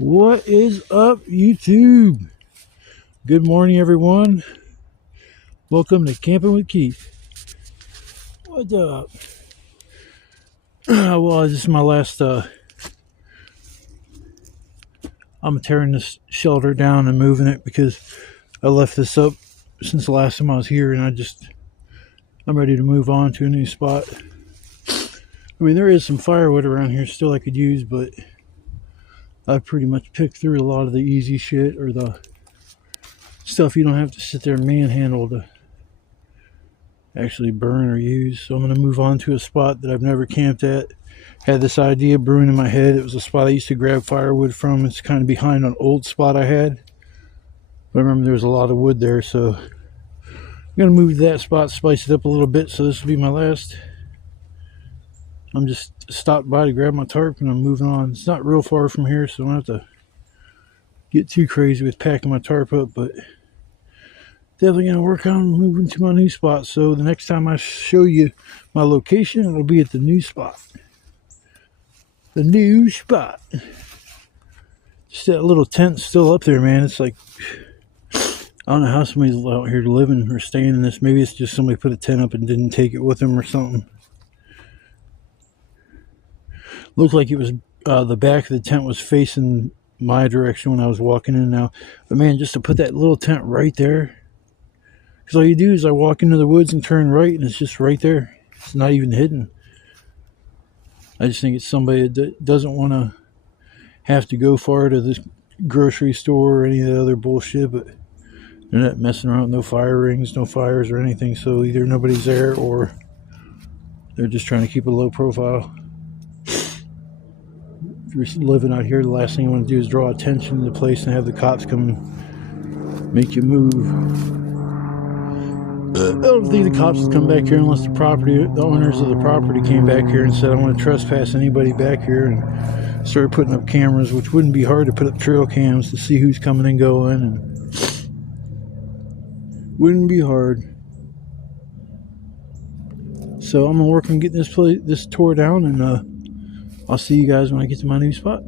What is up, YouTube? Good morning, everyone. Welcome to Camping with Keith. What's up? Well, this is my last. I'm tearing this shelter down and moving it because I left this up since the last time I was here, and I'm ready to move on to a new spot. I mean, there is some firewood around here still I could use, but I've pretty much picked through a lot of the easy shit or the stuff you don't have to sit there and manhandle to actually burn or use. So I'm going to move on to a spot that I've never camped at. Had this idea brewing in my head. It was a spot I used to grab firewood from. It's kind of behind an old spot I had, but I remember there was a lot of wood there, so I'm going to move to that spot, spice it up a little bit. So this will be my last. I'm just stopped by to grab my tarp and I'm moving on. It's not real far from here, so I don't have to get too crazy with packing my tarp up, but definitely going to work on moving to my new spot. So the next time I show you my location, it'll be at the new spot. The new spot. Just that little tent's still up there, man. It's like, I don't know how somebody's out here living or staying in this. Maybe it's just somebody put a tent up and didn't take it with them or something. Looked like it was, the back of the tent was facing my direction when I was walking in now. But man, just to put that little tent right there. Because all you do is I walk into the woods and turn right and it's just right there. It's not even hidden. I just think it's somebody that doesn't want to have to go far to this grocery store or any of the other bullshit, but they're not messing around with no fire rings, no fires or anything. So either nobody's there or they're just trying to keep a low profile. If you're living out here, the last thing you want to do is draw attention to the place and have the cops come and make you move. I don't think the cops would come back here unless the owners of the property came back here and said, I want to trespass anybody back here, and started putting up cameras, which wouldn't be hard to put up trail cams to see who's coming and going, and wouldn't be hard. So I'm gonna work on getting this tore down, and I'll see you guys when I get to my new spot.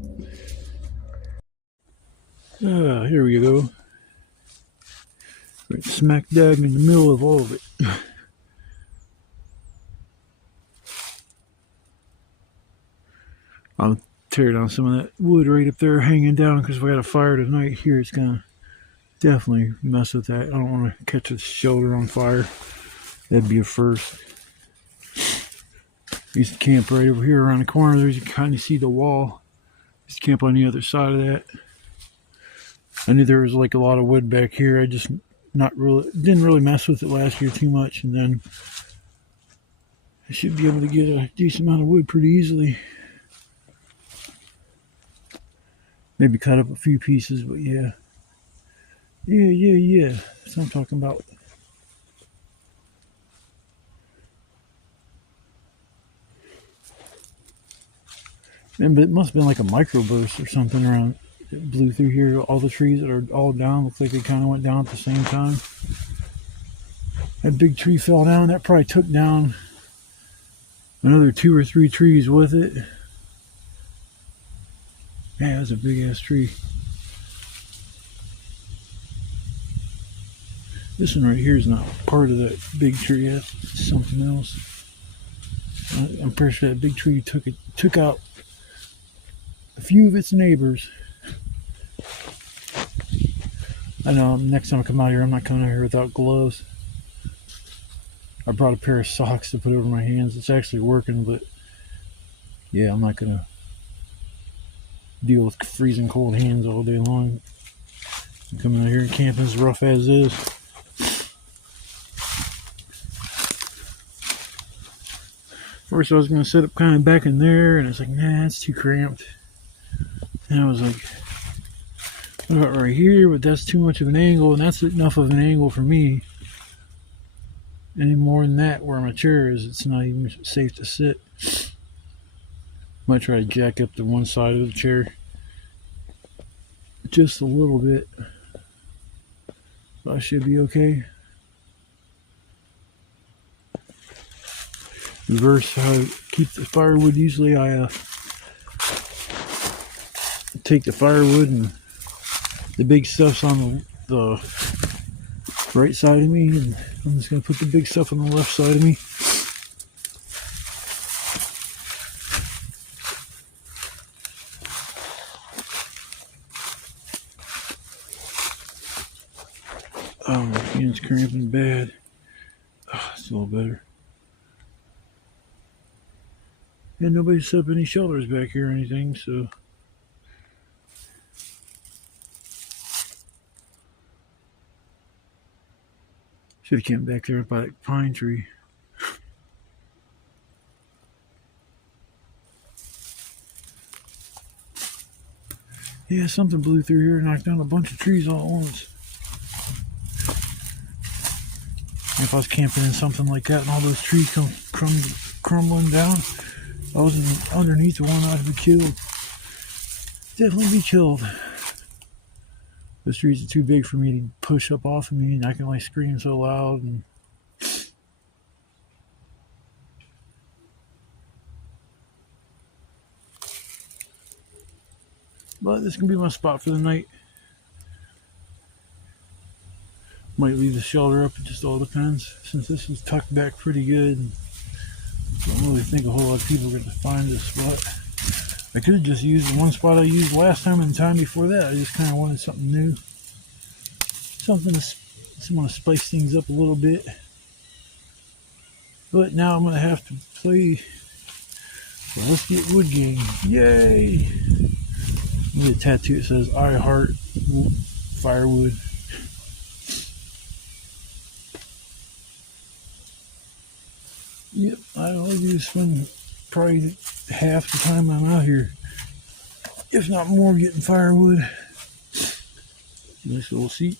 Here we go. Right smack dab in the middle of all of it. I'll tear down some of that wood right up there hanging down because if I got a fire tonight here, it's gonna definitely mess with that. I don't want to catch a shelter on fire. That'd be a first. I used to camp right over here around the corner. There you can kind of see the wall. I used to camp on the other side of that. I knew there was like a lot of wood back here. I just didn't really mess with it last year too much, and then I should be able to get a decent amount of wood pretty easily. Maybe cut up a few pieces, but yeah. That's what I'm talking about. Man, but it must have been like a microburst or something around. It blew through here. All the trees that are all down, looks like they kind of went down at the same time. That big tree fell down. That probably took down another 2 or 3 trees with it. Man, that's a big ass tree. This one right here is not part of that big tree. That's something else. I'm pretty sure that big tree took out a few of its neighbors. I know next time I come out here, I'm not coming out here without gloves. I brought a pair of socks to put over my hands. It's actually working, but yeah, I'm not gonna deal with freezing cold hands all day long. I'm coming out here and camping as rough as is. First I was gonna set up kind of back in there, and it's like, nah, it's too cramped. And I was like, what about right here? But that's too much of an angle, and that's enough of an angle for me. Any more than that, where my chair is, it's not even safe to sit. Might try to jack up to one side of the chair just a little bit. But I should be okay. Reverse how I keep the firewood. Usually I take the firewood, and the big stuff's on the right side of me, and I'm just going to put the big stuff on the left side of me. Oh, my hand's cramping bad. Oh, it's a little better. And nobody set up any shelters back here or anything, so. Should have camped back there by that pine tree. Yeah, something blew through here and knocked down a bunch of trees all at once. If I was camping in something like that and all those trees come crumbling down, I wasn't underneath the one, I'd be killed. Definitely be killed. Those trees are too big for me to push up off of me, and I can only scream so loud. And but this can be my spot for the night. Might leave the shelter up, it just all depends. Since this is tucked back pretty good, I don't really think a whole lot of people are going to find this spot. I could have just used the one spot I used last time and the time before that. I just kind of wanted something new. Something to want to spice things up a little bit. But now I'm going to have to play. Well, let's get Wood Gang. Yay! I get a tattoo that says I heart firewood. Yep, I only do spend probably half the time I'm out here, if not more, getting firewood. Nice little seat.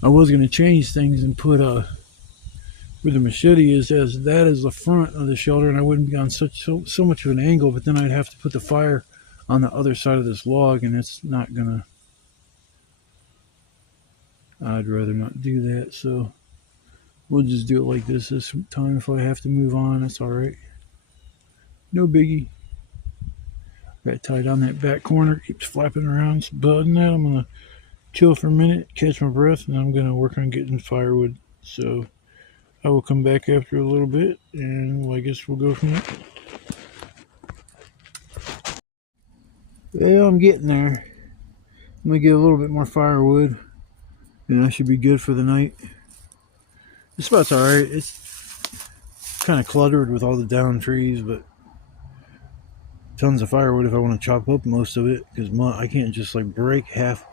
I was going to change things and put where the machete is, as that is the front of the shelter, and I wouldn't be on so much of an angle, but then I'd have to put the fire on the other side of this log, and it's not gonna. I'd rather not do that, so we'll just do it like this time. If I have to move on, that's all right. No biggie. Got it tied on that back corner, keeps flapping around. But other than that, I'm gonna chill for a minute, catch my breath, and I'm gonna work on getting firewood. So I will come back after a little bit, and well, I guess we'll go from there. Well, I'm getting there. I'm gonna get a little bit more firewood, and I should be good for the night. This spot's alright. It's kind of cluttered with all the downed trees, but tons of firewood if I want to chop up most of it, because I can't just like break half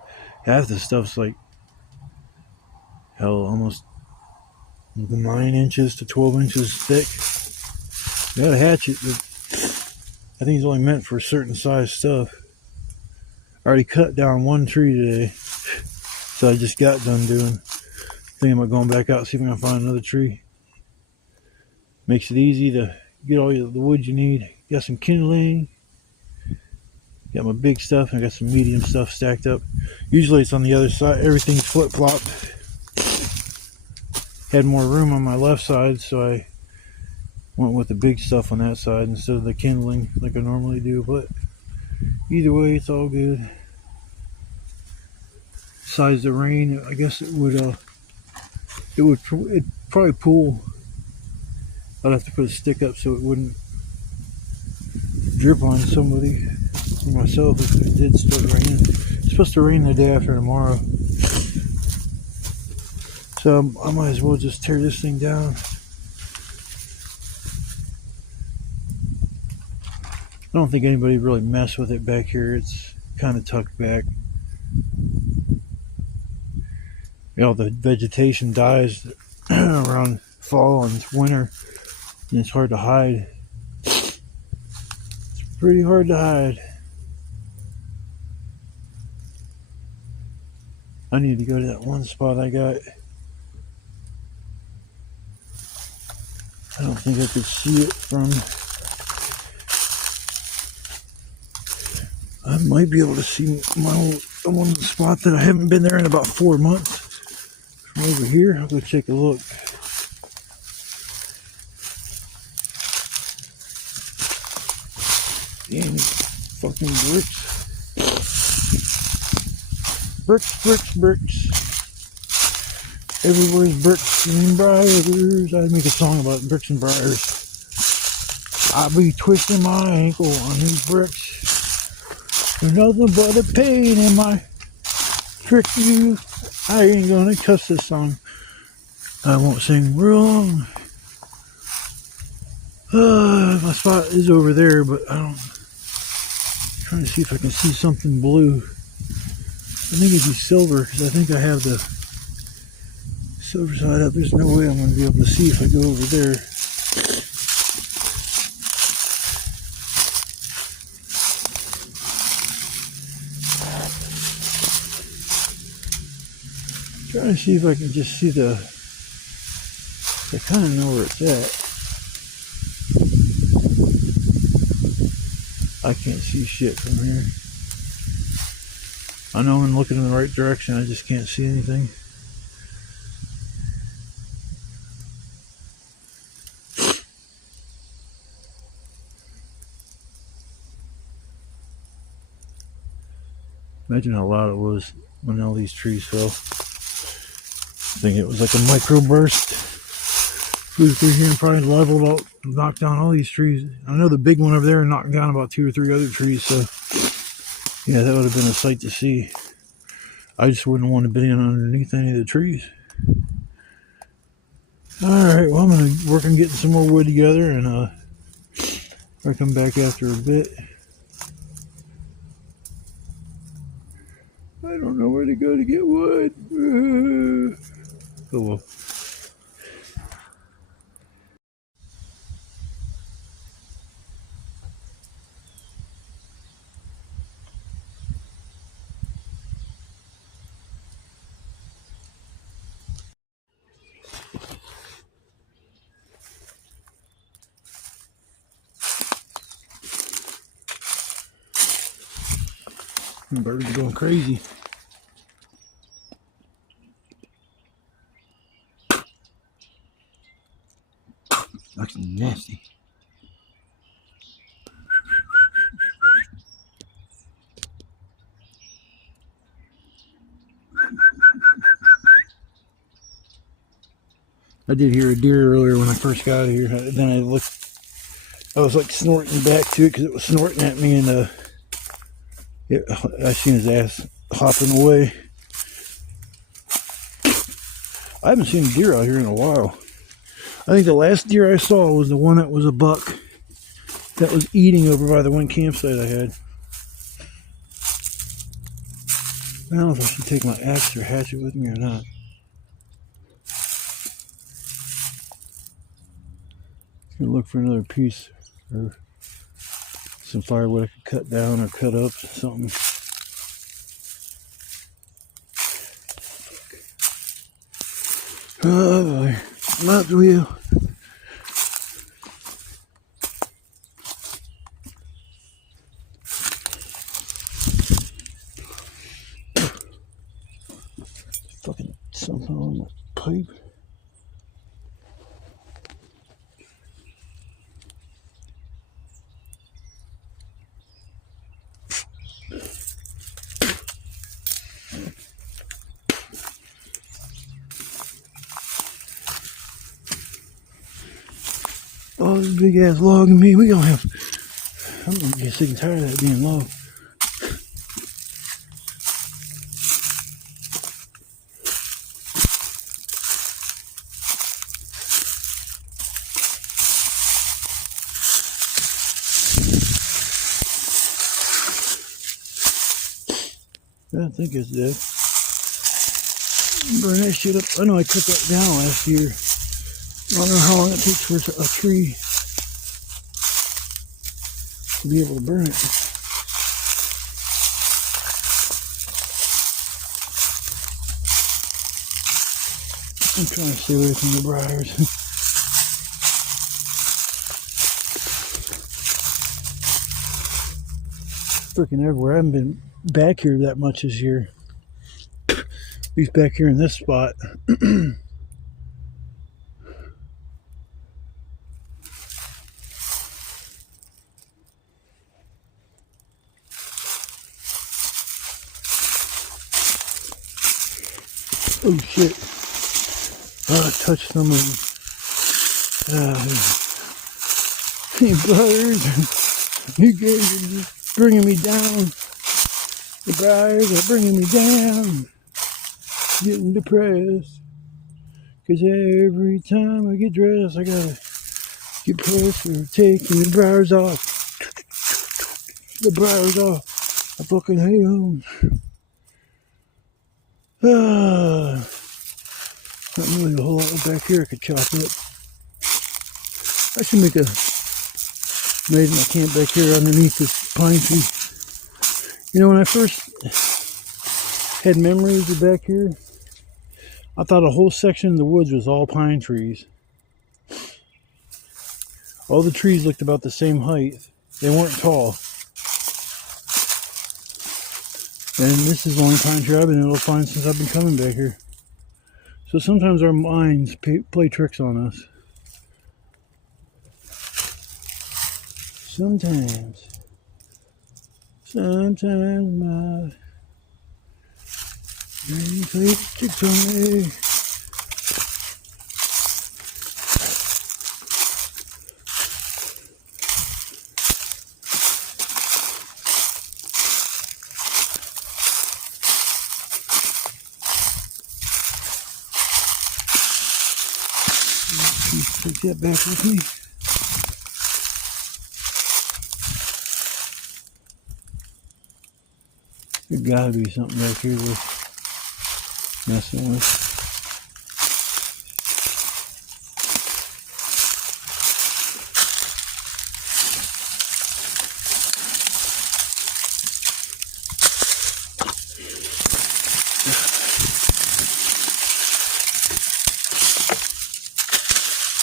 the stuff's like hell, almost 9 inches to 12 inches thick. I got a hatchet, but I think it's only meant for certain size stuff. I already cut down one tree today, so I just got done doing. Thinking about going back out, see if I can find another tree. Makes it easy to get all the wood you need. Got some kindling. Got my big stuff, and I got some medium stuff stacked up. Usually it's on the other side. Everything's flip-flopped. Had more room on my left side, so I went with the big stuff on that side instead of the kindling like I normally do. But either way, it's all good. Besides the rain, I guess it'd probably pool. I'd have to put a stick up so it wouldn't drip on somebody or myself if it did start raining. It's supposed to rain the day after tomorrow, so I might as well just tear this thing down. I don't think anybody really messed with it back here. It's kind of tucked back. You know, the vegetation dies around fall and winter, and it's hard to hide. It's pretty hard to hide. I need to go to that one spot I got. I don't think I could see it from. I might be able to see the one spot that I haven't been there in about 4 months. From over here, I'll go take a look. Damn it. Fucking bricks. Bricks. Everywhere's bricks and briars. I'd make a song about bricks and briars. I be twisting my ankle on these bricks. There's nothing but a pain in my trick you. I ain't gonna cuss this song. I won't sing wrong. My spot is over there, but I'm trying to see if I can see something blue. I think it'd be silver, because I think I have the silver side up. There's no way I'm going to be able to see if I go over there. Trying to see if I can just see the... I kind of know where it's at. I can't see shit from here. I know I'm looking in the right direction, I just can't see anything. Imagine how loud it was when all these trees fell. I think it was like a microburst. Flew through here and probably leveled out, knocked down all these trees. I know the big one over there knocked down about 2 or 3 other trees, so yeah, that would have been a sight to see. I just wouldn't want to be in underneath any of the trees. Alright, well, I'm going to work on getting some more wood together, and I'll come back after a bit. I don't know where to go to get wood. Oh well. Birds are going crazy. That's nasty. I did hear a deer earlier when I first got here. Then I was like snorting back to it because it was snorting at me, and I seen his ass hopping away. I haven't seen a deer out here in a while. I think the last deer I saw was the one that was a buck that was eating over by the one campsite I had. I don't know if I should take my axe or hatchet with me or not. I'm gonna look for another piece or some firewood I could cut down or cut up, something. Oh boy, not the wheel. Fucking something on the pipe. Oh, this big ass log and me, we gonna have. I'm gonna get sick and tired of that being log. I think it's dead. Burn that shit up. I know I cut that down last year. I don't know how long it takes for a tree to be able to burn it. I'm trying to stay away from the briars. Freaking everywhere. I haven't been back here that much this year. At least back here in this spot. Oh shit. Oh, I touched some of them. Hey, brothers, you guys are just bringing me down. The briars are bringing me down. Getting depressed. Cause every time I get dressed, I gotta get pressed for taking the briars off. The briars off. I fucking hate them. Not really a whole lot back here I could chop up. I should made my camp back here underneath this pine tree. You know, when I first had memories of back here, I thought a whole section of the woods was all pine trees. All the trees looked about the same height. They weren't tall. And this is the only pine tree I've been able to find since I've been coming back here. So sometimes our minds play tricks on us. Sometimes my brain plays tricks on me. Take that back with me. There's gotta be something back here worth messing with.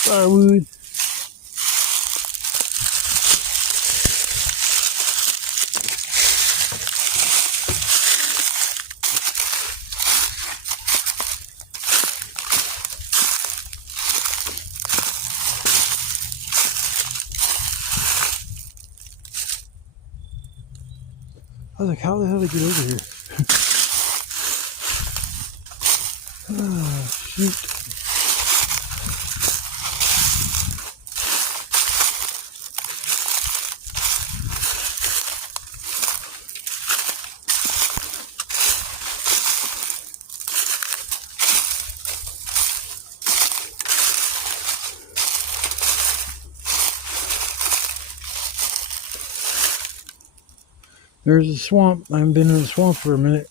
Firewood. I was like, how the hell did I get over here? Ah, shoot. There's a swamp. I haven't been in the swamp for a minute.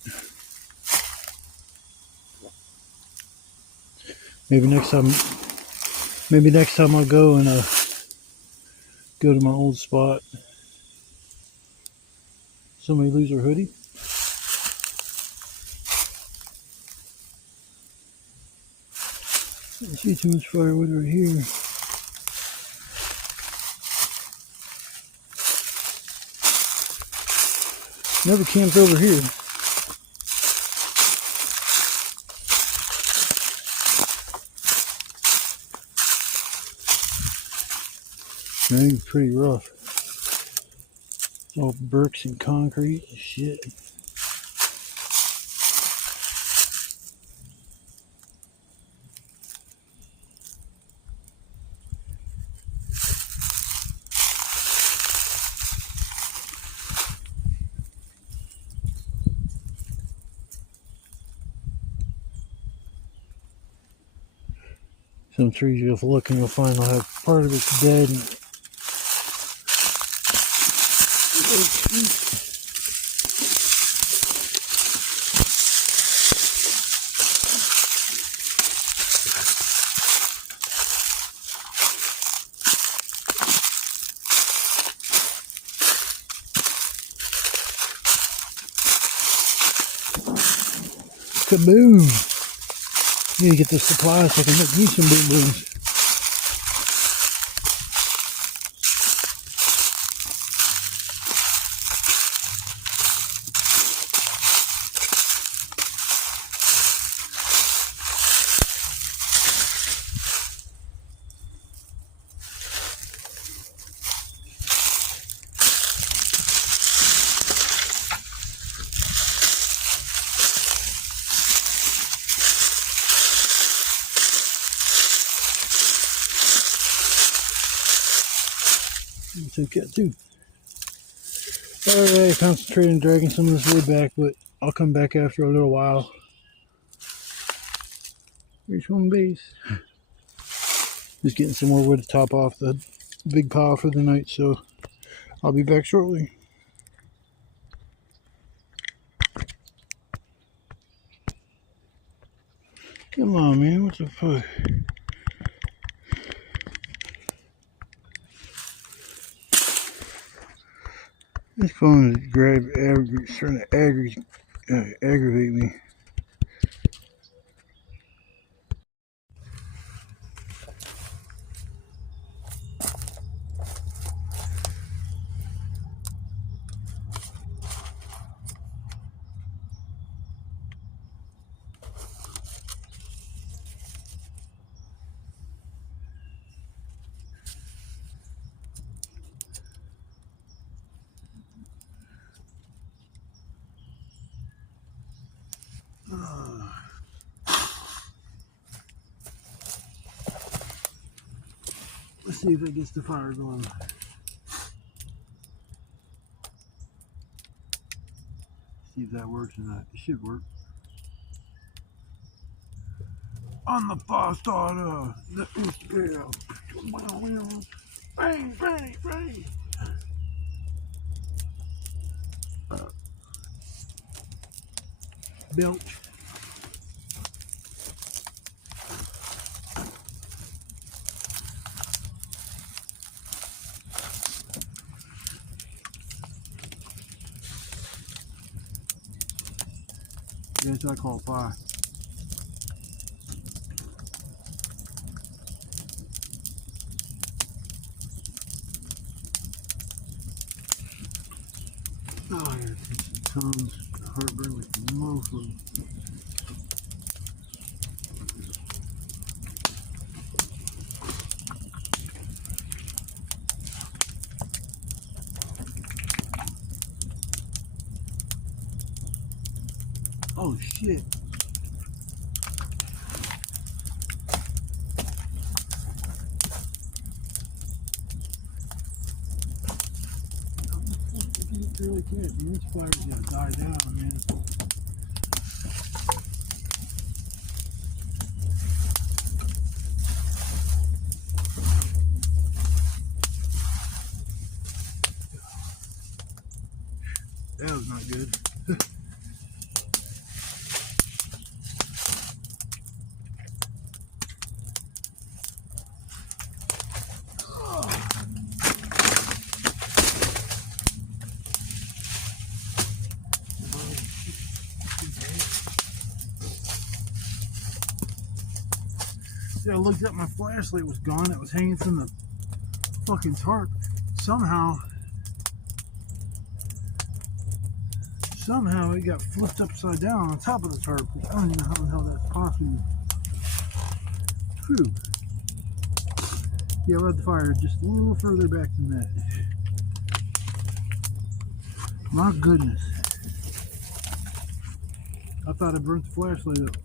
Maybe next time I'll go and go to my old spot. Somebody lose their hoodie? I see too much firewood right here. Never camped over here. Maybe pretty rough. It's all bricks and concrete and shit. Some trees you'll look and you'll find they'll have part of it's dead. Kaboom! Need to get the supplies so I can make me some boom booms. took that too. Alright, concentrating on dragging some of this wood back, but I'll come back after a little while. Here's home base. Just getting some more wood to top off the big pile for the night, so I'll be back shortly. Come on, man, what the fuck? This phone is trying to aggravate me. Let's see if it gets the fire going. See if that works or not. It should work. On the fire starter, let me spill. Bang, bang, bang. Belch. Yeah, that's what I call fire. Oh, I gotta take some Tums. Heartburn with mostly. Oh shit. You really can't. These fire's gonna die down, man. That was not good. I looked up, my flashlight was gone. It was hanging from the fucking tarp. Somehow it got flipped upside down on top of the tarp. I don't even know how the hell that's possible. Phew. Yeah, let the fire just a little further back than that. My goodness. I thought I burnt the flashlight up.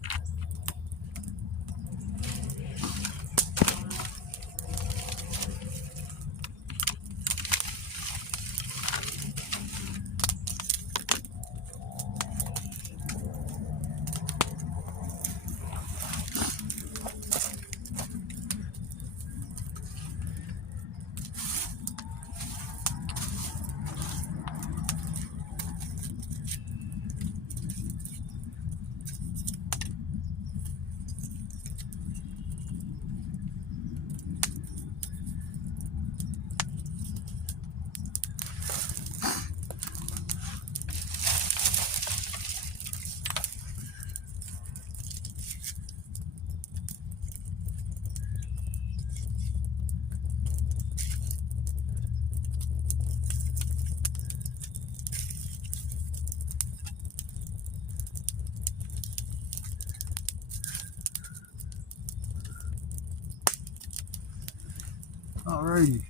Alrighty.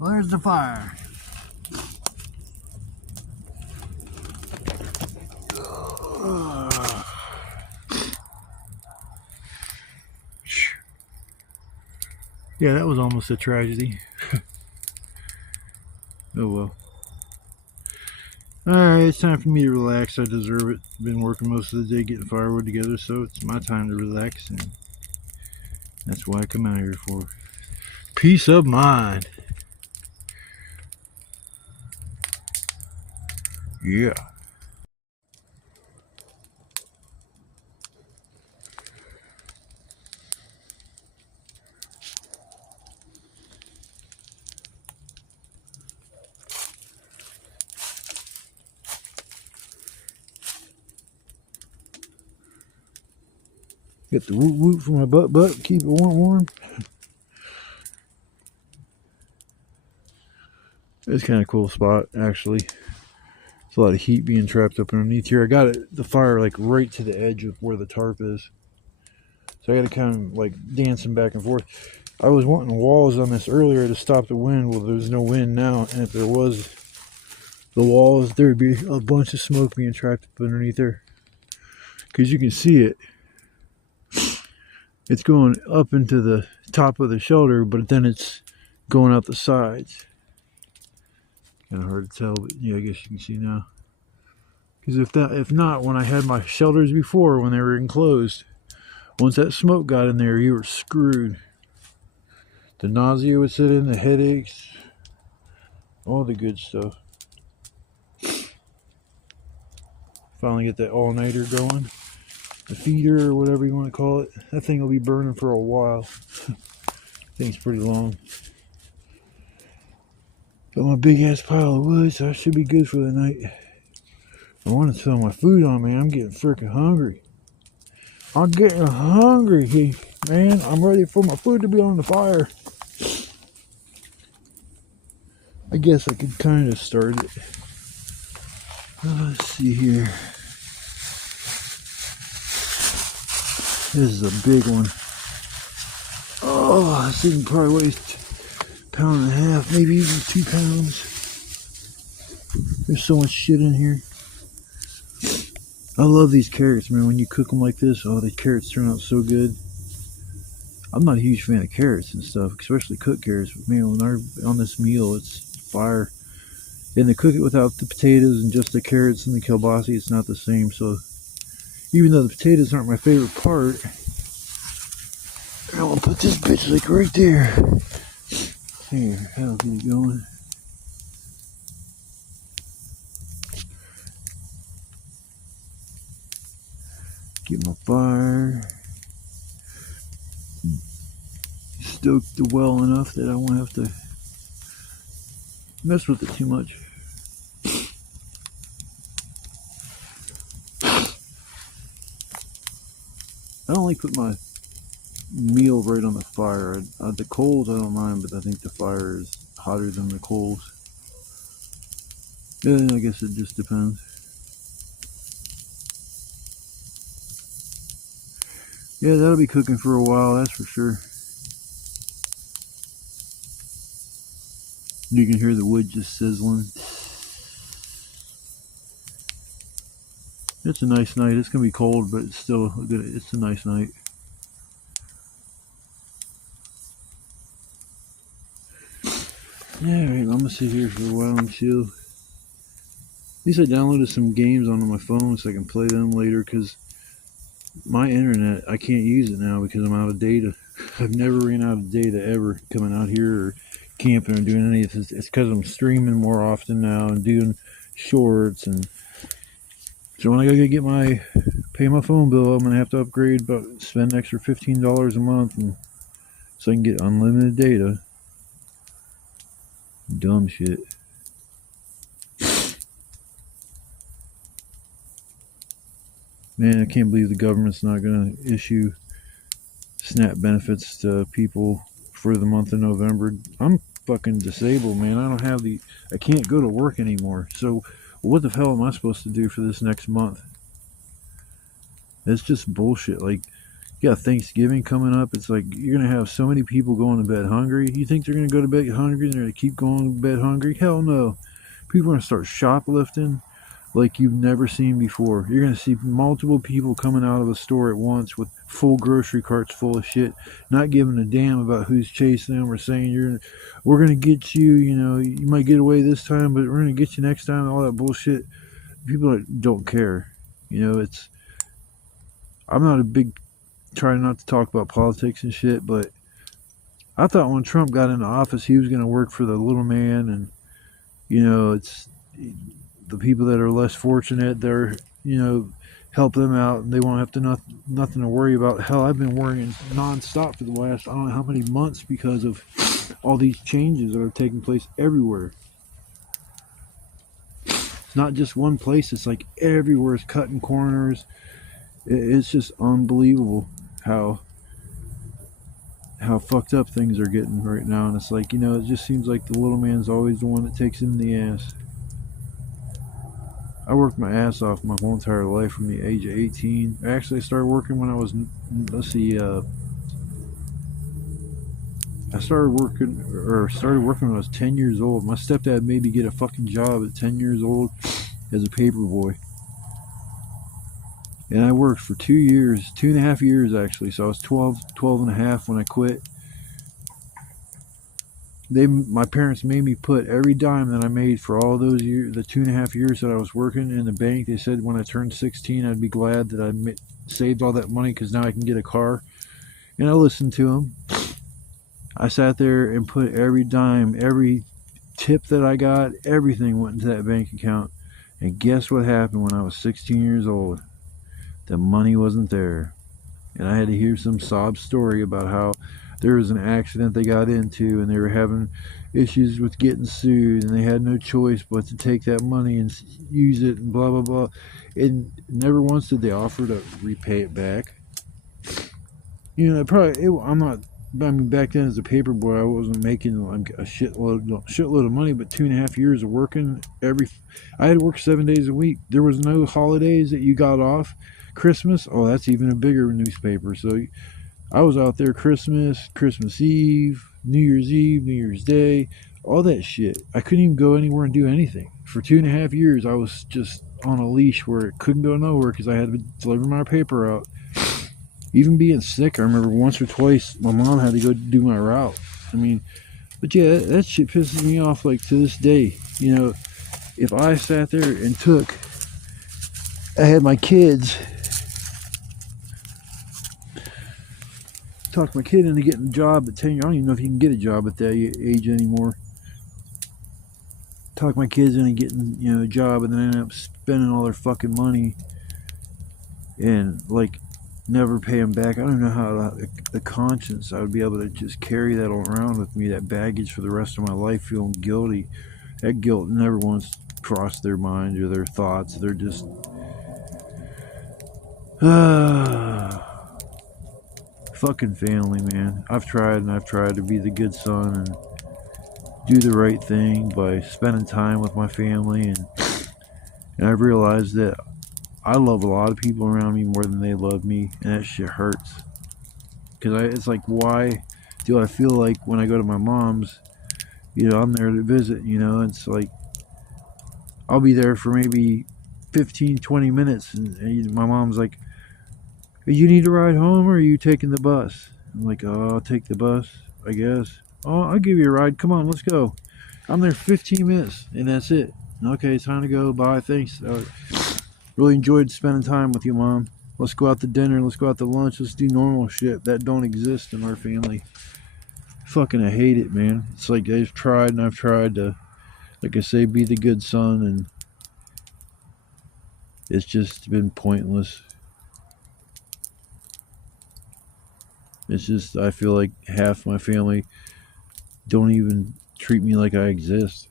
Well, there's the fire. Yeah, that was almost a tragedy. Oh well. Alright, it's time for me to relax. I deserve it. Been working most of the day getting firewood together, so it's my time to relax, and that's why I come out here for. Peace of mind. Yeah. Get the woot woot for my butt, keep it warm. It's kind of cool spot, actually. There's a lot of heat being trapped up underneath here. I got it, the fire like right to the edge of where the tarp is. So I got to kind of like dancing back and forth. I was wanting walls on this earlier to stop the wind. Well, there's no wind now. And if there was the walls, there'd be a bunch of smoke being trapped up underneath there. Because you can see it. It's going up into the top of the shelter, but then it's going out the sides. Kind of hard to tell, but yeah, I guess you can see now. Because if not, when I had my shelters before, when they were enclosed, once that smoke got in there, you were screwed. The nausea would sit in, the headaches, all the good stuff. Finally get that all-nighter going. The feeder, or whatever you want to call it. That thing will be burning for a while. Thing's pretty long. Got my big ass pile of wood, so I should be good for the night. I want to throw my food on, man. I'm getting freaking hungry. I'm getting hungry, man. I'm ready for my food to be on the fire. I guess I could kind of start it. Let's see here. This is a big one. Oh, this thing probably weighs a pound and a half, maybe even 2 pounds. There's so much shit in here. I love these carrots, man. When you cook them like this, oh, the carrots turn out so good. I'm not a huge fan of carrots and stuff, especially cooked carrots. But man, when I'm on this meal, it's fire. And to cook it without the potatoes and just the carrots and the kielbasa, it's not the same. So even though the potatoes aren't my favorite part, I'm gonna put this bitch like right there. Here, how can it going? Get my fire. Stoke the well enough that I won't have to mess with it too much. I don't like put my meal right on the fire. The coals I don't mind, but I think the fire is hotter than the coals. Yeah, I guess it just depends. Yeah, that'll be cooking for a while, that's for sure. You can hear the wood just sizzling. It's a nice night. It's gonna be cold, but it's still good. It's a nice night. Alright, I'm gonna sit here for a while and chill. At least I downloaded some games onto my phone so I can play them later, because my internet, I can't use it now because I'm out of data. I've never ran out of data ever coming out here or camping or doing any of this. It's because I'm streaming more often now and doing shorts, and so when I gotta pay my phone bill, I'm gonna have to upgrade, but spend an extra $15 a month, and so I can get unlimited data. Dumb shit. Man, I can't believe the government's not gonna issue SNAP benefits to people for the month of November. I'm fucking disabled, man. I can't go to work anymore. So what the hell am I supposed to do for this next month? It's just bullshit. Like, you got Thanksgiving coming up. It's like you're gonna have so many people going to bed hungry. You think they're gonna go to bed hungry and they're gonna keep going to bed hungry? Hell no. People are gonna start shoplifting. like you've never seen before. You're going to see multiple people coming out of a store at once with full grocery carts full of shit, not giving a damn about who's chasing them or saying we're going to get you, you know, you might get away this time, but we're going to get you next time, all that bullshit. People don't care. You know, I'm not a big, trying not to talk about politics and shit, but I thought when Trump got into office, he was going to work for the little man, and, you know, it's the people that are less fortunate, they're, you know, help them out, and they won't have to nothing to worry about. Hell, I've been worrying nonstop for the last I don't know how many months because of all these changes that are taking place everywhere. It's not just one place, it's like everywhere is cutting corners. It's just unbelievable how fucked up things are getting right now. And it's like, you know, it just seems like the little man's always the one that takes it in the ass. I worked my ass off my whole entire life from the age of 18. Actually, I started working when I was, let's see, I started working when I was 10 years old. My stepdad made me get a fucking job at 10 years old as a paper boy. And I worked for 2 years, 2.5 years actually. So I was 12 and a half when I quit. My parents made me put every dime that I made for all those years, the 2.5 years that I was working in the bank. They said when I turned 16, I'd be glad that I saved all that money because now I can get a car. And I listened to them. I sat there and put every dime, every tip that I got, everything went into that bank account. And guess what happened when I was 16 years old? The money wasn't there. And I had to hear some sob story about how there was an accident they got into and they were having issues with getting sued and they had no choice but to take that money and use it and blah blah blah. And never once did they offer to repay it back. You know, I'm not, I mean, back then as a paper boy, I wasn't making like a shitload of money, but 2.5 years of working I had to work 7 days a week. There was no holidays that you got off. Christmas, oh, that's even a bigger newspaper. So I was out there Christmas Eve, New Year's Day, all that shit. I couldn't even go anywhere and do anything. For 2.5 years, I was just on a leash where it couldn't go nowhere because I had to deliver my paper out. Even being sick, I remember once or twice my mom had to go do my route. I mean, but yeah, that shit pisses me off like to this day. You know, if I sat there and I had my kids, talk my kid into getting a job at 10 years. I don't even know if you can get a job at that age anymore. Talk my kids into getting, you know, a job and then end up spending all their fucking money and like never pay them back. I don't know how the conscience I would be able to just carry that around with me, that baggage for the rest of my life, feeling guilty. That guilt never once crossed their mind or their thoughts. They're just fucking family, man. I've tried to be the good son and do the right thing by spending time with my family, and I've realized that I love a lot of people around me more than they love me, and that shit hurts. Because it's like, why do I feel like when I go to my mom's, you know, I'm there to visit, you know, it's like, I'll be there for maybe 15, 20 minutes, and my mom's like, you need to ride home or are you taking the bus? I'm like, oh, I'll take the bus, I guess. Oh, I'll give you a ride. Come on, let's go. I'm there 15 minutes, and that's it. Okay, it's time to go. Bye, thanks. Really enjoyed spending time with you, Mom. Let's go out to dinner. Let's go out to lunch. Let's do normal shit. That don't exist in our family. Fucking, I hate it, man. It's like I've tried to, like I say, be the good son, and it's just been pointless. It's just, I feel like half my family don't even treat me like I exist.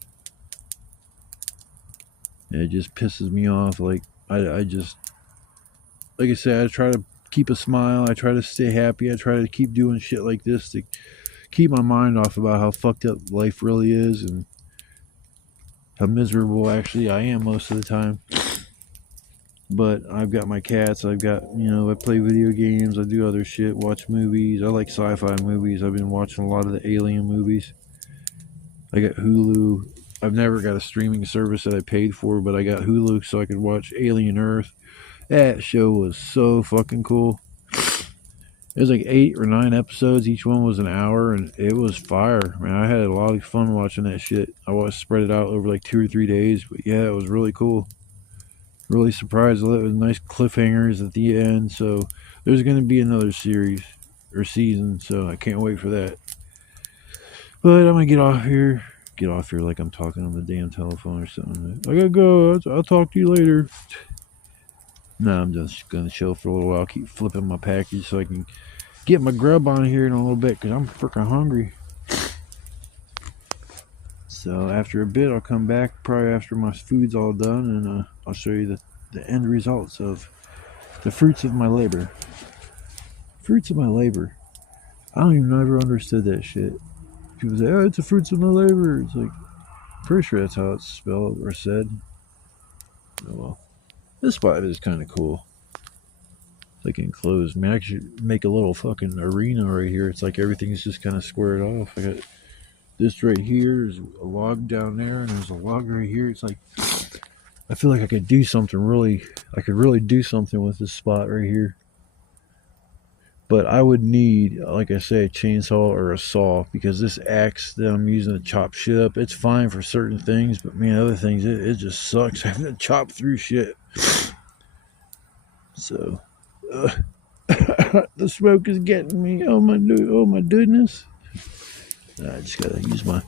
And it just pisses me off. Like, I just, like I said, I try to keep a smile. I try to stay happy. I try to keep doing shit like this to keep my mind off about how fucked up life really is and how miserable actually I am most of the time. But I've got my cats. I've got, you know, I play video games. I do other shit, watch movies. I like sci-fi movies. I've been watching a lot of the Alien movies. I got Hulu. I've never got a streaming service that I paid for, but I got Hulu so I could watch Alien Earth. That show was so fucking cool. It was like 8 or 9 episodes. Each one was an hour, and it was fire. Man, I had a lot of fun watching that shit. I was spread it out over like 2 or 3 days, but yeah, it was really cool. Really surprised. It was nice cliffhangers at the end. So there's going to be another series or season. So I can't wait for that. But I'm gonna get off here. Get off here like I'm talking on the damn telephone or something. I gotta go. I'll talk to you later. No, I'm just gonna chill for a little while. Keep flipping my package so I can get my grub on here in a little bit because I'm freaking hungry. So after a bit, I'll come back probably after my food's all done, and I'll show you the end results of the fruits of my labor. Fruits of my labor. I don't even ever understood that shit. People say, "Oh, it's the fruits of my labor." It's like, pretty sure that's how it's spelled or said. Oh well. This spot is kind of cool. It's like enclosed. I mean, I should make a little fucking arena right here. It's like everything's just kind of squared off. I got this right here. There's a log down there, and there's a log right here. It's like, I feel like I could do something really. I could really do something with this spot right here. But I would need, like I say, a chainsaw or a saw, because this axe that I'm using to chop shit up, it's fine for certain things, but man, other things, it just sucks having to chop through shit. So, the smoke is getting me. Oh my goodness. I just gotta use my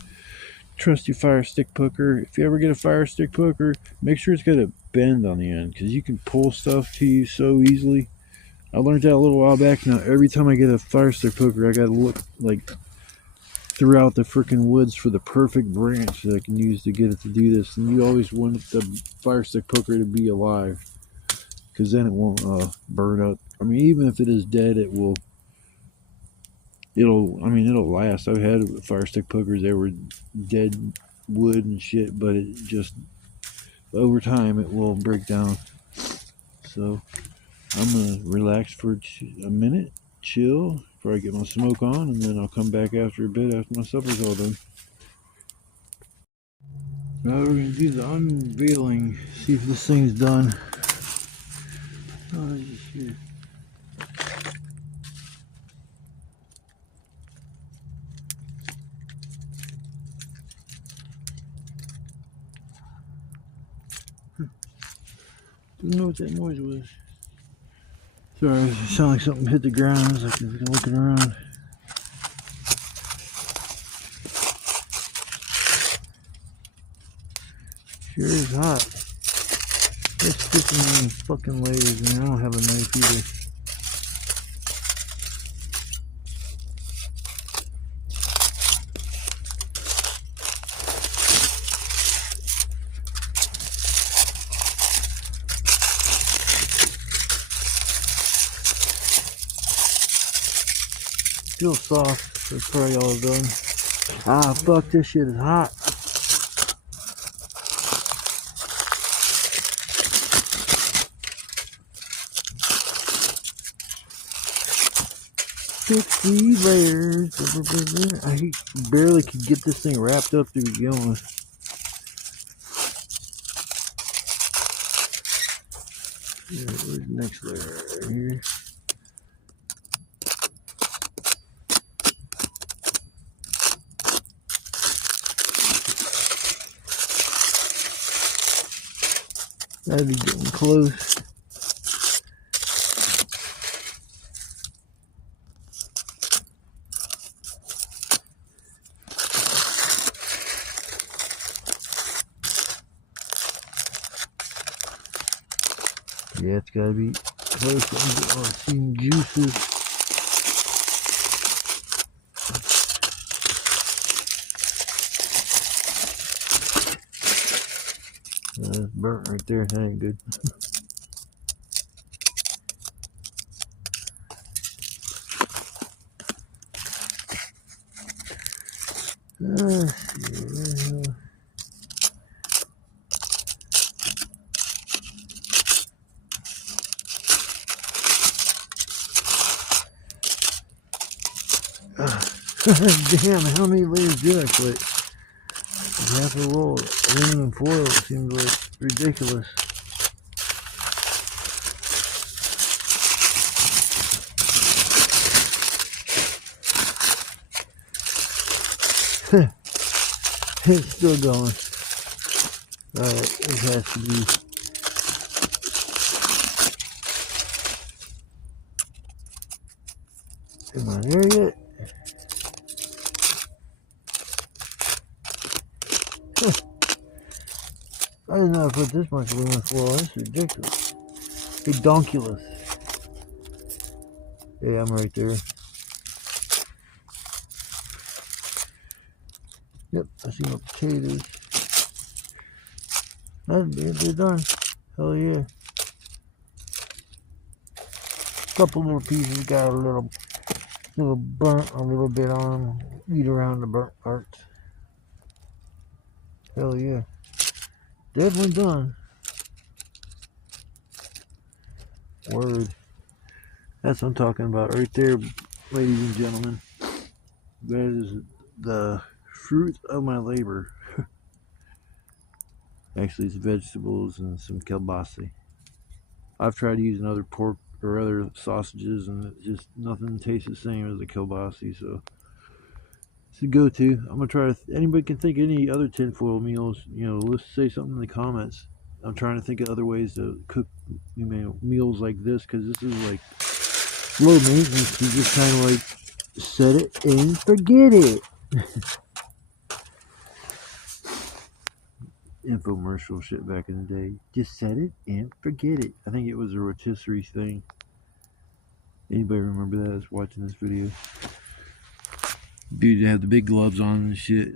trusty fire stick poker. If you ever get a fire stick poker, make sure it's got a bend on the end, because you can pull stuff to you so easily. I learned that a little while back. Now every time I get a fire stick poker, I gotta look like throughout the freaking woods for the perfect branch that I can use to get it to do this. And you always want the fire stick poker to be alive, because then it won't burn up. I mean, even if it is dead, it'll last. I've had fire stick pokers that were dead wood and shit, but it just, over time, it will break down. So I'm gonna relax for a minute, chill, before I get my smoke on, and then I'll come back after a bit after my supper's all done. Now we're gonna do the unveiling, see if this thing's done. Oh, it's just here. Didn't know what that noise was. Sorry, it sounded like something hit the ground. I was like looking around. Sure is hot. Let's get some fucking layers, man. I don't have a knife either. Still soft. That's probably all done. Ah, fuck, this shit is hot. Sixty layers. I barely could get this thing wrapped up to begin with. Where's the next layer? Right here. That'd be getting close. Yeah, it's gotta be close. I'm getting all the juices. That's burnt right there. That ain't good. Damn, how many layers did I put? half a roll of aluminum foil seems like ridiculous. It's still going. Alright, this has to be. Am I there yet? I didn't know I put this much aluminum foil. That's ridiculous. Redonkulous. Yeah, I'm right there. Yep, I see my potatoes. They're done. Hell yeah. Couple little pieces got a little burnt a little bit on them. Eat around the burnt parts. Hell yeah. Definitely done. Word. That's what I'm talking about right there, ladies and gentlemen. That is the fruit of my labor. Actually, it's vegetables and some kielbasa. I've tried using other pork or other sausages, and it just nothing tastes the same as the kielbasa. So it's a go-to. I'm gonna try to. Anybody can think of any other tinfoil meals. You know, let's say something in the comments. I'm trying to think of other ways to cook, you know, meals like this, because this is like low maintenance. You just kind of like set it and forget it. Infomercial shit back in the day. Just set it and forget it. I think it was a rotisserie thing. Anybody remember that? I was watching this video. Dude had the big gloves on and shit.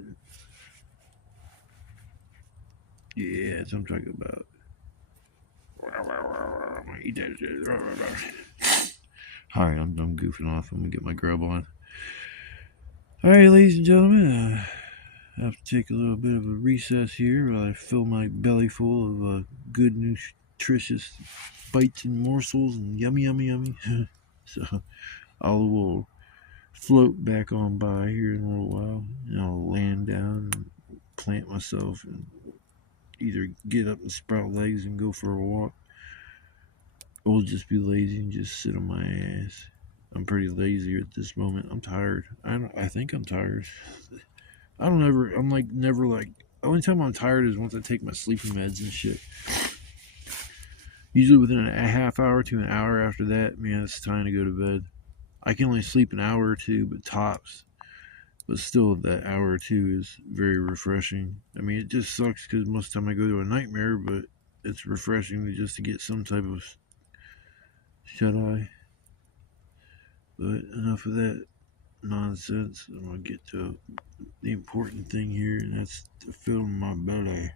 Yeah, that's what I'm talking about. Eat that shit. Alright, I'm goofing off. I'm gonna get my grub on. Alright, ladies and gentlemen, I have to take a little bit of a recess here while I fill my belly full of good, nutritious bites and morsels and yummy. So I will float back on by here in a little while, and I'll land down and plant myself and either get up and sprout legs and go for a walk, or just be lazy and just sit on my ass. I'm pretty lazy at this moment. I'm tired. I think I'm tired. I'm like never like. Only time I'm tired is once I take my sleeping meds and shit. Usually within a half hour to an hour after that, man, it's time to go to bed. I can only sleep an hour or two, but tops. But still, that hour or two is very refreshing. I mean, it just sucks because most of the time I go to a nightmare, but it's refreshing just to get some type of shut-eye. But enough of that nonsense. I'm going to get to the important thing here, and that's to fill my belly.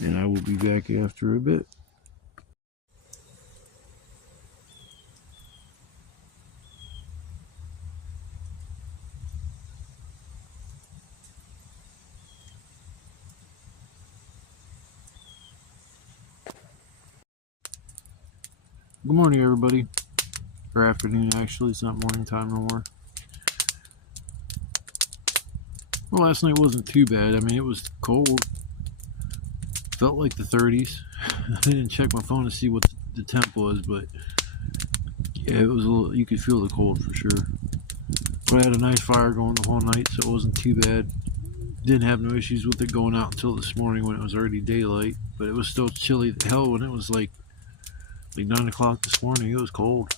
And I will be back after a bit. Good morning, everybody. Or afternoon, actually. It's not morning time no more. Well, last night wasn't too bad. I mean, it was cold. Felt like the 30s. I didn't check my phone to see what the temp was, but yeah, it was a little, you could feel the cold for sure. But I had a nice fire going the whole night, so it wasn't too bad. Didn't have no issues with it going out until this morning when it was already daylight, but it was still chilly. Hell, when it was like 9 o'clock this morning, it was cold.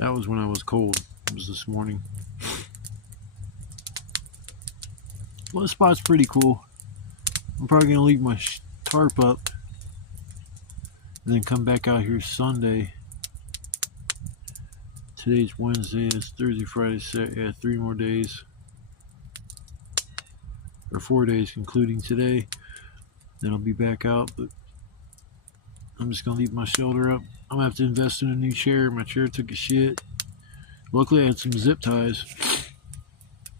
That was when I was cold. It was this morning. Well, this spot's pretty cool. I'm probably going to leave my tarp up and then come back out here Sunday. Today's Wednesday. It's Thursday, Friday, Saturday. Yeah, 3 more days. Or 4 days, concluding today. Then I'll be back out, but I'm just going to leave my shelter up. I'm going to have to invest in a new chair. My chair took a shit. Luckily, I had some zip ties.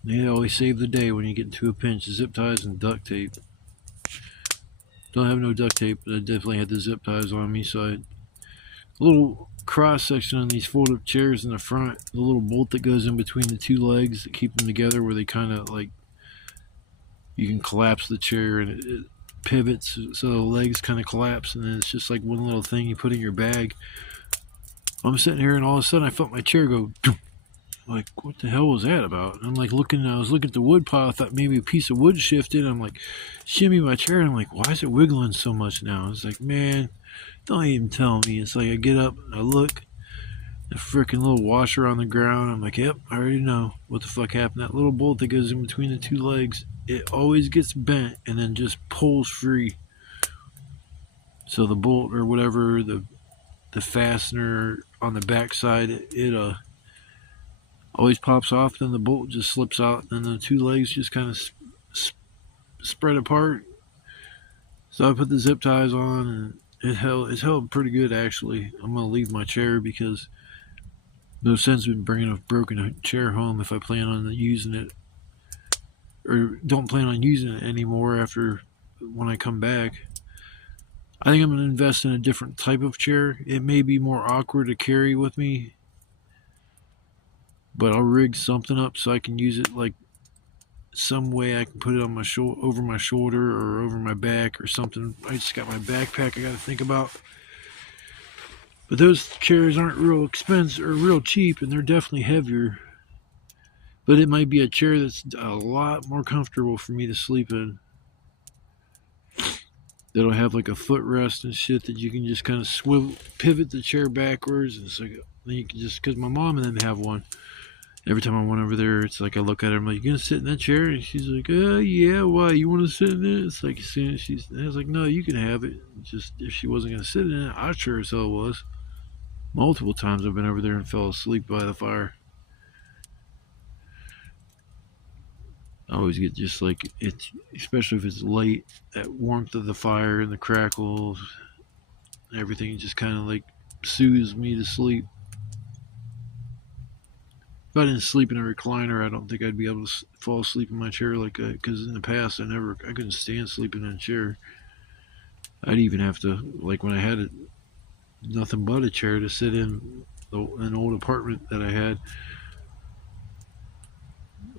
They always save the day when you get into a pinch. Zip ties and duct tape. Don't have no duct tape, but I definitely had the zip ties on me. So I had a little cross section on these fold-up chairs in the front. The little bolt that goes in between the two legs that keep them together, where they kind of like you can collapse the chair and it pivots so the legs kind of collapse, and then it's just like one little thing you put in your bag. I'm sitting here and all of a sudden I felt my chair go doom. Like, what the hell was that about? And I'm like I was looking at the wood pile. I thought maybe a piece of wood shifted. I'm like, shimmy my chair, and I'm like, why is it wiggling so much now? It's like, man, don't even tell me. It's like I get up and I look, the freaking little washer on the ground. I'm like, yep, I already know what the fuck happened. That little bolt that goes in between the two legs, it always gets bent and then just pulls free. So the bolt or whatever, the fastener on the backside, it always pops off. Then the bolt just slips out, and the two legs just kind of spread apart. So I put the zip ties on, and it's held pretty good actually. I'm gonna leave my chair because no sense in bringing a broken chair home if I plan on using it, or don't plan on using it anymore after when I come back. I think I'm going to invest in a different type of chair. It may be more awkward to carry with me, but I'll rig something up so I can use it like some way I can put it on my over my shoulder or over my back or something. I just got my backpack I got to think about. But those chairs aren't real expensive or real cheap, and they're definitely heavier. But it might be a chair that's a lot more comfortable for me to sleep in. That'll have like a footrest and shit that you can just kind of swivel, pivot the chair backwards, and it's like then you can just, because my mom and them have one. Every time I went over there, it's like I look at her, I'm like, you gonna sit in that chair? And she's like, yeah, why? You want to sit in it? It's like as soon as I was like, no, you can have it. Just if she wasn't gonna sit in it, I sure as hell was. Multiple times I've been over there and fell asleep by the fire. I always get just like it's, especially if it's late, that warmth of the fire and the crackles, everything just kind of like soothes me to sleep. If I didn't sleep in a recliner, I don't think I'd be able to fall asleep in my chair like that. Because in the past, I couldn't stand sleeping in a chair. I'd even have to, like when I had nothing but a chair to sit in an old apartment that I had,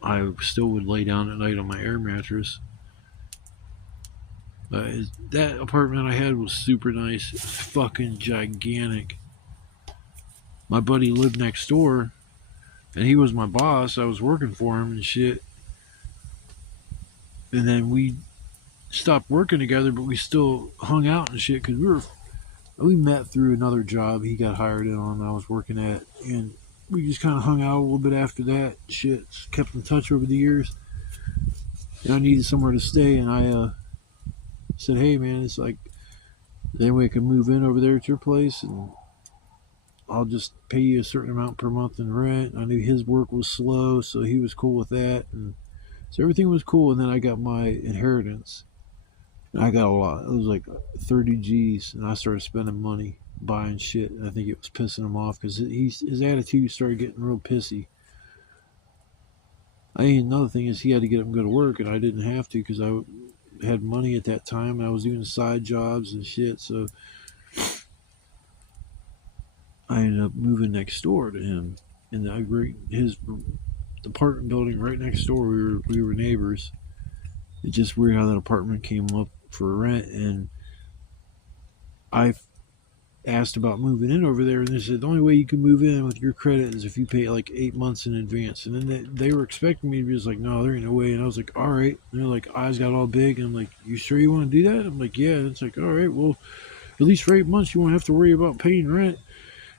I still would lay down at night on my air mattress. That apartment I had was super nice. It was fucking gigantic. My buddy lived next door, and he was my boss. I was working for him and shit. And then we stopped working together, but we still hung out and shit because we met through another job he got hired in on I was working at, and we just kind of hung out a little bit after that. Shit, kept in touch over the years. And I needed somewhere to stay, and I said, hey man, it's like, then we can move in over there at your place, and I'll just pay you a certain amount per month in rent. I knew his work was slow, so he was cool with that, and so everything was cool. And then I got my inheritance, and I got a lot. It was like 30 G's, and I started spending money buying shit, and I think it was pissing him off because his attitude started getting real pissy. Another thing is he had to get up and go to work, and I didn't have to because I had money at that time, and I was doing side jobs and shit, so I ended up moving next door to him in his apartment building right next door. We were neighbors. It's just weird how that apartment came up for rent, and I asked about moving in over there, and they said the only way you can move in with your credit is if you pay like 8 months in advance. And then they were expecting me to be just like, no, there ain't no way. And I was like, all right. And they're like, eyes got all big, and I'm like, you sure you want to do that? I'm like, yeah. And it's like, all right, well, at least for 8 months you won't have to worry about paying rent.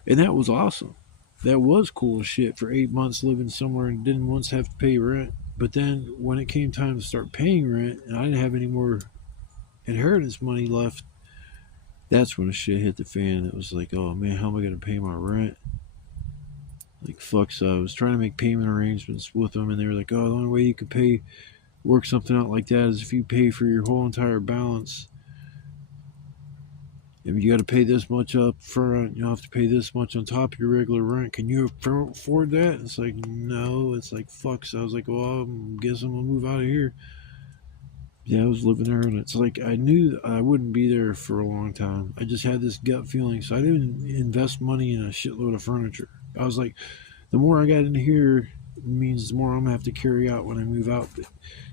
And that was awesome. That was cool as shit for 8 months living somewhere and didn't once have to pay rent. But then when it came time to start paying rent and I didn't have any more inheritance money left, that's when the shit hit the fan. It was like, oh man, how am I going to pay my rent? Like, fuck. So I was trying to make payment arrangements with them, and they were like, oh, the only way you could work something out like that is if you pay for your whole entire balance. If you got to pay this much up front, you have to pay this much on top of your regular rent. Can you afford that? It's like, no. It's like, fuck. So I was like, well, I guess I'm going to move out of here. Yeah, I was living there, and it's like I knew I wouldn't be there for a long time. I just had this gut feeling, so I didn't invest money in a shitload of furniture. I was like, the more I got in here, means the more I'm gonna have to carry out when I move out. But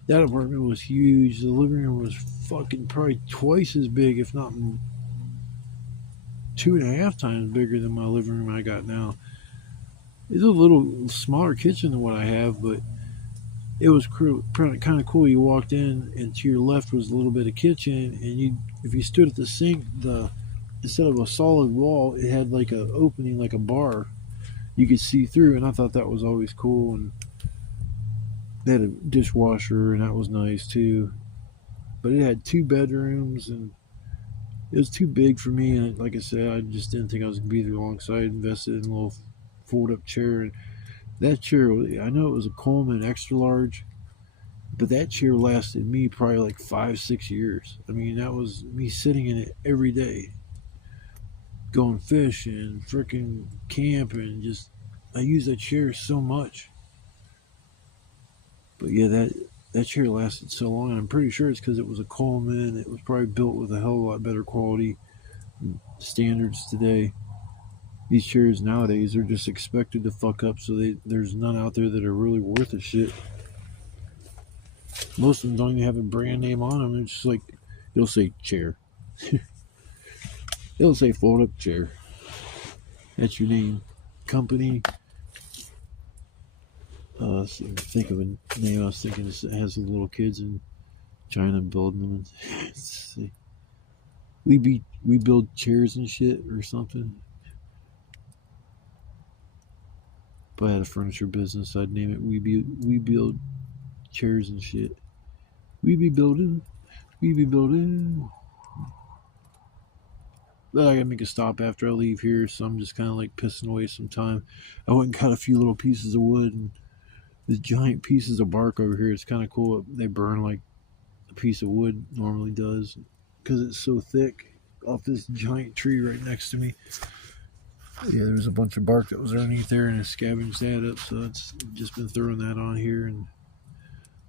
that apartment was huge. The living room was fucking probably twice as big, if not 2.5 times bigger than my living room I got now. It's a little smaller kitchen than what I have, but it was kind of cool. You walked in, and to your left was a little bit of kitchen, and if you stood at the sink, instead of a solid wall, it had like a opening, like a bar. You could see through, and I thought that was always cool. And they had a dishwasher, and that was nice too. But it had 2 bedrooms, and it was too big for me. And like I said, I just didn't think I was gonna be there long, so I invested in a little fold-up chair. And that chair, I know it was a Coleman extra large, but that chair lasted me probably like 5, 6 years. I mean, that was me sitting in it every day, going fishing, freaking camping. Just I used that chair so much. But yeah, that chair lasted so long. And I'm pretty sure it's because it was a Coleman. It was probably built with a hell of a lot better quality standards today. These chairs nowadays are just expected to fuck up, so there's none out there that are really worth a shit. Most of them don't even have a brand name on them. It's just like, it'll say chair. It'll say fold up chair. That's your name. Company. Think of a name. I was thinking it has the little kids in China building them. And we build chairs and shit or something. If I had a furniture business, I'd name it We Build Chairs and Shit. We be building. But I gotta make a stop after I leave here, so I'm just kind of like pissing away some time. I went and cut a few little pieces of wood, and the giant pieces of bark over here. It's kind of cool. They burn like a piece of wood normally does because it's so thick off this giant tree right next to me. Yeah, there's a bunch of bark that was underneath there, and it scavenged that up, so it's just been throwing that on here and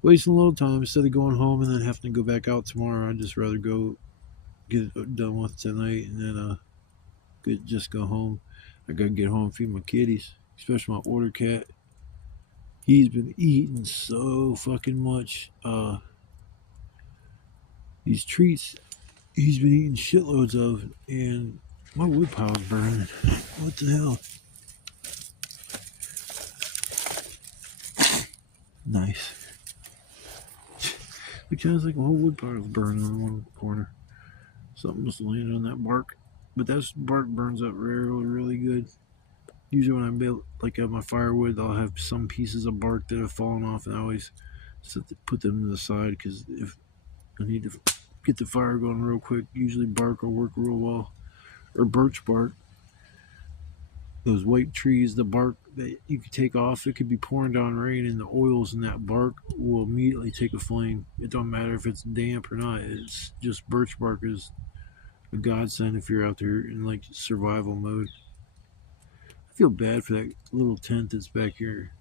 wasting a little time. Instead of going home and then having to go back out tomorrow, I'd just rather go get it done with tonight and then just go home. I gotta get home and feed my kitties, especially my order cat. He's been eating so fucking much. These treats he's been eating shitloads of, and my wood pile's burning. What the hell? Nice. Which I was like, my whole wood pile's burning in one corner. Something must have landed on that bark. But that bark burns up really good. Usually when I build like my firewood, I'll have some pieces of bark that have fallen off, and I always put them to the side because if I need to get the fire going real quick, usually bark will work real well, or birch bark. Those white trees, the bark that you could take off, it could be pouring down rain, and the oils in that bark will immediately take a flame. It don't matter if it's damp or not. It's just birch bark is a godsend if you're out there in like survival mode. I feel bad for that little tent that's back here.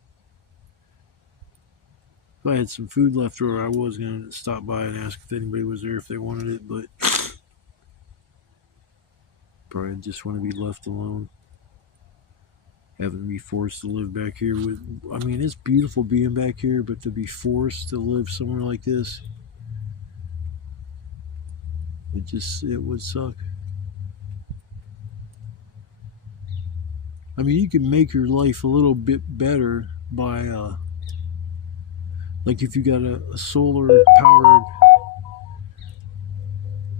If I had some food left over, I was gonna stop by and ask if anybody was there if they wanted it, but probably just want to be left alone. Having to be forced to live back here I mean, it's beautiful being back here, but to be forced to live somewhere like this, it would suck. I mean, you can make your life a little bit better by, like if you got a solar powered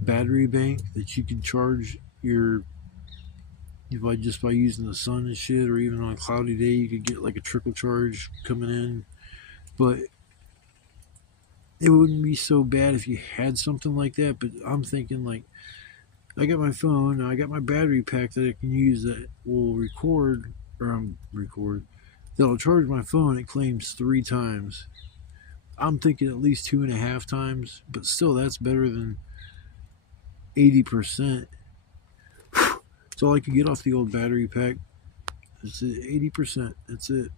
battery bank that you can charge just by using the sun and shit, or even on a cloudy day, you could get like a trickle charge coming in. But it wouldn't be so bad if you had something like that. But I'm thinking like, I got my phone, I got my battery pack that I can use that will that'll charge my phone. It claims 3 times. I'm thinking at least 2.5 times, but still that's better than 80%. That's all I could get off the old battery pack. It's 80%. That's it.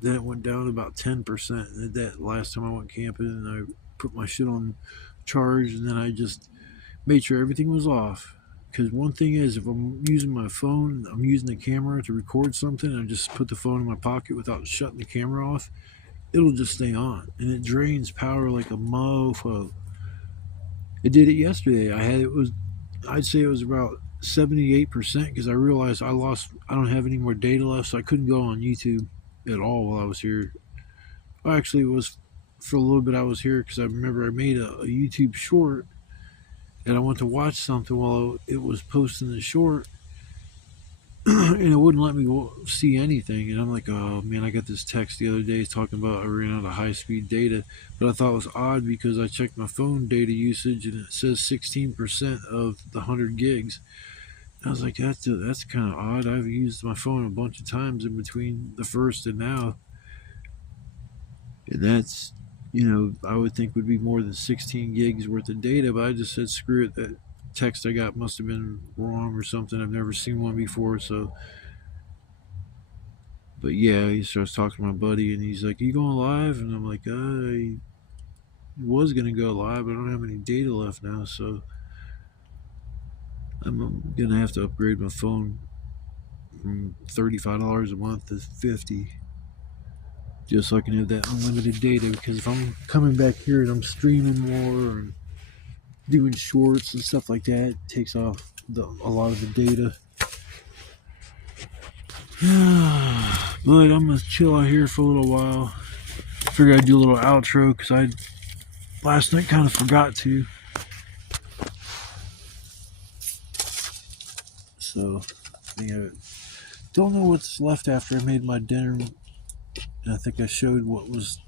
Then it went down to about 10%. That last time I went camping, and I put my shit on charge, and then I just made sure everything was off. because one thing is, if I'm using my phone, I'm using the camera to record something, and I just put the phone in my pocket without shutting the camera off, it'll just stay on, and it drains power like a mofo. It did it yesterday. I'd say it was about 78% because I realized I don't have any more data left, so I couldn't go on YouTube at all while I was here. Well, actually, it was for a little bit I was here because I remember I made a YouTube short, and I went to watch something while it was posting the short, and it wouldn't let me see anything. And I'm like, oh man, I got this text the other day talking about I ran out of high-speed data, but I thought it was odd because I checked my phone data usage and it says 16% of the 100 gigs. I was like, that's kind of odd. I've used my phone a bunch of times in between the first and now, and that's, I would think would be more than 16 gigs worth of data, but I just said screw it. That text I got must have been wrong or something. I've never seen one before, so. But yeah, he starts talking to my buddy, and he's like, "Are you going live?" And I'm like, "I was gonna go live, but I don't have any data left now, so I'm gonna have to upgrade my phone from $35 a month to $50, just so I can have that unlimited data. Because if I'm coming back here and I'm streaming more and doing shorts and stuff like that, it takes off a lot of the data." But I'm gonna chill out here for a little while. Figured I'd do a little outro because I last night kind of forgot to. So yeah, don't know what's left after I made my dinner, and I think I showed what was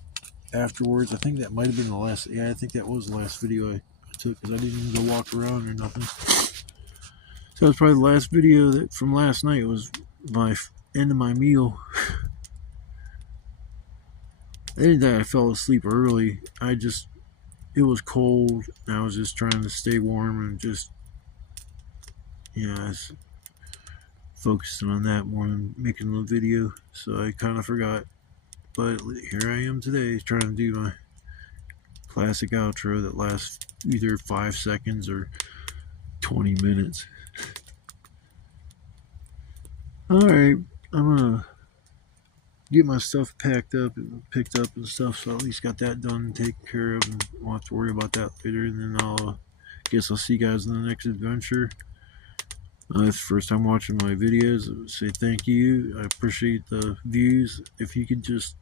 afterwards. I think that might have been the last. Yeah, I think that was the last video I took because I didn't even go walk around or nothing. So it was probably the last video from last night. It was my end of my meal. I think that I fell asleep early. It was cold, and I was just trying to stay warm and just, I was focusing on that more than making the video, so I kind of forgot. But here I am today, trying to do my classic outro that lasts either 5 seconds or 20 minutes. Alright, I'm gonna get my stuff packed up and picked up and stuff, so I at least got that done and taken care of, and won't have to worry about that later. And then I'll see you guys in the next adventure. If it's the first time watching my videos, I would say thank you. I appreciate the views. If you could just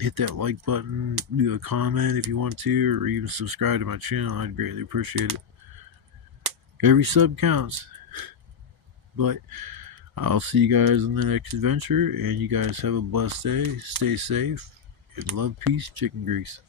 hit that like button, leave a comment if you want to, or even subscribe to my channel, I'd greatly appreciate it. Every sub counts. But I'll see you guys in the next adventure, and you guys have a blessed day. Stay safe, and love, peace, chicken grease.